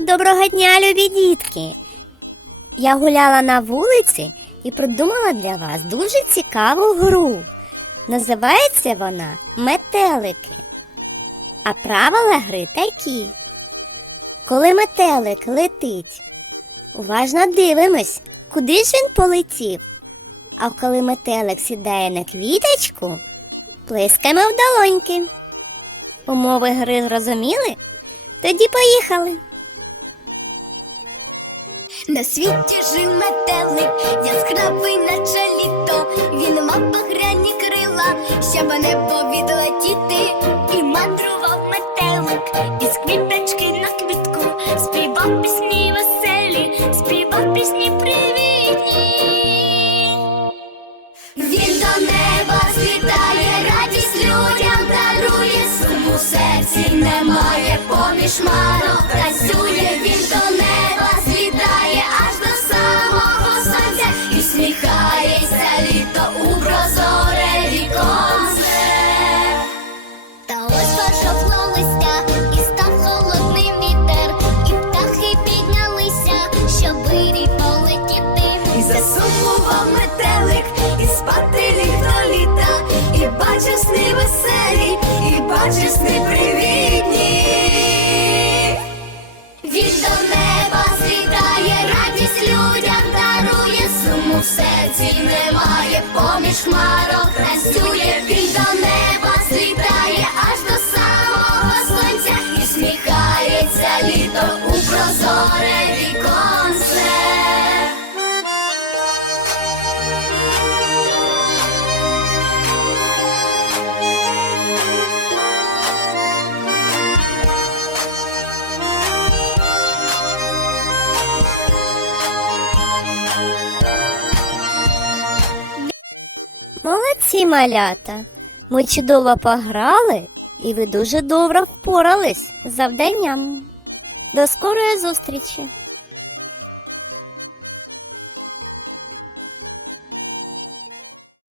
Доброго дня, любі дітки! Я гуляла на вулиці і придумала для вас дуже цікаву гру. Називається вона Метелики. А правила гри такі. Коли метелик летить, уважно дивимось, куди ж він полетів. А коли метелик сідає на квіточку, плескаємо в долоньки. Умови гри зрозуміли? Тоді поїхали. На світі жив метелик, яскравий наче літо. Він мав багряні крила, щоб небо відлетіти. І мандрував метелик із квіточки на квітку. Співав пісні веселі, співав пісні привітні. Він до неба злітає, радість людям дарує, суму серці немає, поміж марок працює, він сміхається літо у прозоре віконце. Та ось пожовкло листя, і став холодний вітер, і птахи піднялися, щоб вирій полетіти. І засумував метелик, в серці немає, поміж хмарок танцює, він до неба злітає аж до самого сонця і сміхається літо у прозоре віконце. Молодці малята. Ми чудово пограли, і ви дуже добре впорались з завданням. До скорої зустрічі!